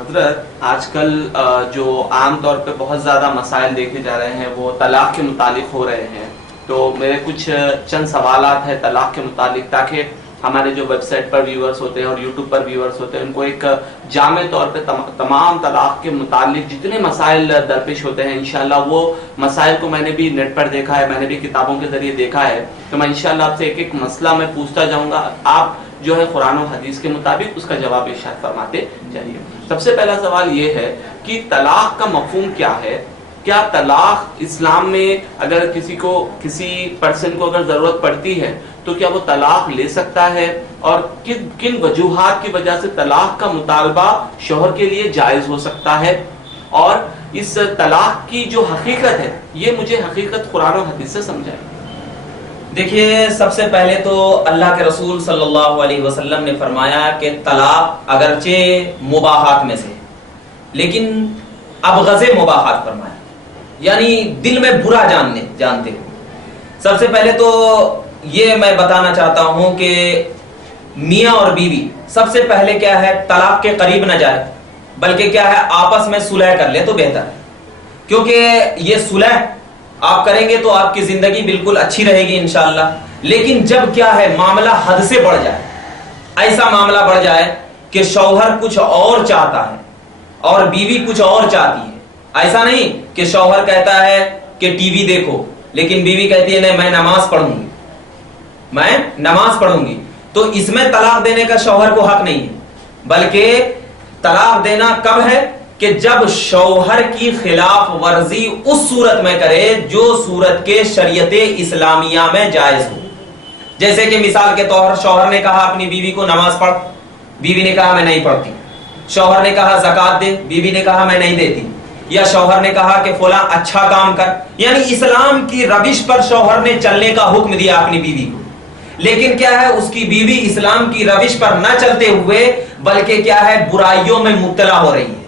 حضرت آج کل جو عام طور پہ بہت زیادہ مسائل دیکھے جا رہے ہیں وہ طلاق کے متعلق ہو رہے ہیں، تو میرے کچھ چند سوالات ہیں طلاق کے متعلق، تاکہ ہمارے جو ویب سائٹ پر ویورز ہوتے ہیں اور یوٹیوب پر ویورز ہوتے ہیں ان کو ایک جامع طور پہ تمام طلاق کے متعلق جتنے مسائل درپیش ہوتے ہیں انشاءاللہ وہ مسائل کو میں نے بھی نیٹ پر دیکھا ہے، میں نے بھی کتابوں کے ذریعے دیکھا ہے، تو میں انشاءاللہ آپ سے ایک ایک مسئلہ میں پوچھتا جاؤں گا، آپ جو ہے قرآن و حدیث کے مطابق اس کا جواب ارشاد فرماتے جائیے۔ سب سے پہلا سوال یہ ہے کہ طلاق کا مفہوم کیا ہے؟ کیا طلاق اسلام میں اگر کسی پرسن کو اگر ضرورت پڑتی ہے تو کیا وہ طلاق لے سکتا ہے، اور کن وجوہات کی وجہ سے طلاق کا مطالبہ شوہر کے لیے جائز ہو سکتا ہے، اور اس طلاق کی جو حقیقت ہے یہ مجھے حقیقت قرآن و حدیث سے سمجھائے۔ دیکھیے، سب سے پہلے تو اللہ کے رسول صلی اللہ علیہ وسلم نے فرمایا کہ طلاق اگرچہ مباحات میں سے لیکن ابغض مباحات فرمایا، یعنی دل میں برا جانتے ہو۔ سب سے پہلے تو یہ میں بتانا چاہتا ہوں کہ میاں اور بیوی سب سے پہلے کیا ہے، طلاق کے قریب نہ جائے، بلکہ کیا ہے آپس میں صلح کر لے تو بہتر ہے، کیونکہ یہ صلح آپ کریں گے تو آپ کی زندگی بالکل اچھی رہے گی انشاءاللہ۔ لیکن جب کیا ہے معاملہ حد سے بڑھ جائے، ایسا معاملہ بڑھ جائے کہ شوہر کچھ اور چاہتا ہے اور بیوی کچھ اور چاہتی ہے، ایسا نہیں کہ شوہر کہتا ہے کہ ٹی وی دیکھو لیکن بیوی کہتی ہے نہیں میں نماز پڑھوں گی، تو اس میں طلاق دینے کا شوہر کو حق نہیں ہے، بلکہ طلاق دینا کب ہے کہ جب شوہر کی خلاف ورزی اس صورت میں کرے جو صورت کے شریعت اسلامیہ میں جائز ہو۔ جیسے کہ مثال کے طور شوہر نے کہا اپنی بیوی کو نماز پڑھ، بیوی نے کہا میں نہیں پڑھتی، شوہر نے کہا زکات دے، بیوی نے کہا میں نہیں دیتی، یا شوہر نے کہا کہ فلاں اچھا کام کر، یعنی اسلام کی روش پر شوہر نے چلنے کا حکم دیا اپنی بیوی کو، لیکن کیا ہے اس کی بیوی اسلام کی روش پر نہ چلتے ہوئے بلکہ کیا ہے برائیوں میں مبتلا ہو رہی ہے،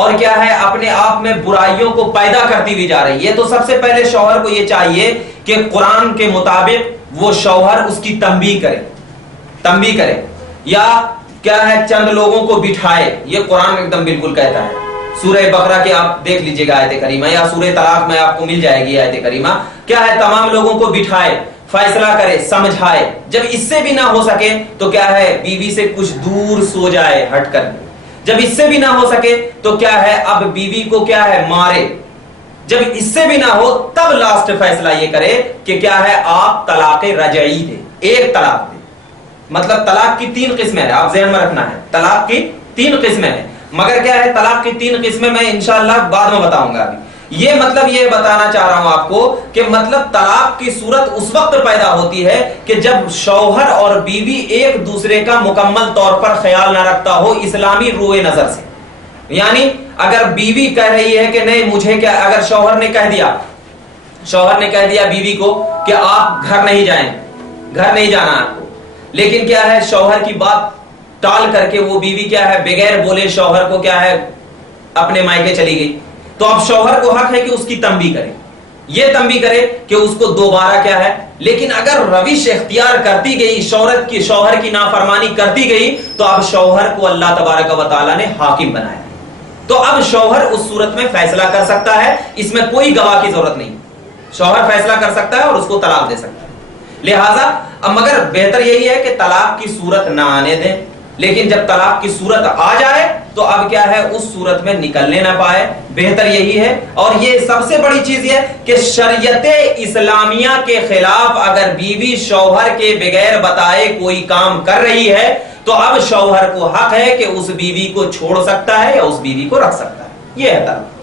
اور کیا ہے اپنے آپ میں برائیوں کو پیدا کرتی ہوئی جا رہی ہے، تو سب سے پہلے شوہر کو یہ چاہیے کہ قرآن کے مطابق وہ شوہر اس کی تنبیہ کرے، یا کیا ہے چند لوگوں کو بٹھائے، یہ قرآن ایک دم بالکل کہتا ہے۔ سورہ بقرہ کے آپ دیکھ لیجئے گا آیت کریمہ، یا سورہ طلاق میں آپ کو مل جائے گی آیت کریمہ، کیا ہے تمام لوگوں کو بٹھائے، فیصلہ کرے، سمجھائے، جب اس سے بھی نہ ہو سکے تو کیا ہے بیوی سے کچھ دور سو جائے ہٹ کر، جب اس سے بھی نہ ہو سکے تو کیا ہے اب بیوی کو کیا ہے مارے، جب اس سے بھی نہ ہو تب لاسٹ فیصلہ یہ کرے کہ کیا ہے آپ طلاق رجعی دے، ایک طلاق دے۔ مطلب طلاق کی 3 قسمیں ہیں، آپ ذہن میں رکھنا ہے، طلاق کی 3 قسمیں ہیں، مگر کیا ہے طلاق کی 3 قسمیں میں انشاءاللہ بعد میں بتاؤں گا۔ ابھی یہ مطلب یہ بتانا چاہ رہا ہوں آپ کو کہ مطلب طلاق کی صورت اس وقت پیدا ہوتی ہے کہ جب شوہر اور بیوی ایک دوسرے کا مکمل طور پر خیال نہ رکھتا ہو اسلامی روئے نظر سے، یعنی اگر بیوی کہہ رہی ہے کہ نہیں مجھے کیا، اگر شوہر نے کہہ دیا بیوی کو کہ آپ گھر نہیں جانا آپ کو، لیکن کیا ہے شوہر کی بات ٹال کر کے وہ بیوی کیا ہے بغیر بولے شوہر کو کیا ہے اپنے مائکے چلی گئی، تو اب شوہر کو حق ہے کہ اس کی تنبیہ کرے، یہ تنبیہ کرے کہ اس کو دوبارہ کیا ہے، لیکن اگر روش اختیار کرتی گئی شوہر کی نافرمانی کرتی گئی تو اب شوہر کو اللہ تبارک و تعالی نے حاکم بنایا، تو اب شوہر اس صورت میں فیصلہ کر سکتا ہے، اس میں کوئی گواہ کی ضرورت نہیں، شوہر فیصلہ کر سکتا ہے اور اس کو طلاق دے سکتا ہے۔ لہٰذا اب مگر بہتر یہی ہے کہ طلاق کی صورت نہ آنے دیں، لیکن جب طلاق کی صورت آ جائے تو اب کیا ہے اس صورت میں نکلنے نہ پائے، بہتر یہی ہے۔ اور یہ سب سے بڑی چیز یہ کہ شریعت اسلامیہ کے خلاف اگر بیوی شوہر کے بغیر بتائے کوئی کام کر رہی ہے تو اب شوہر کو حق ہے کہ اس بیوی کو چھوڑ سکتا ہے یا اس بیوی کو رکھ سکتا ہے، یہ ہے طلاق۔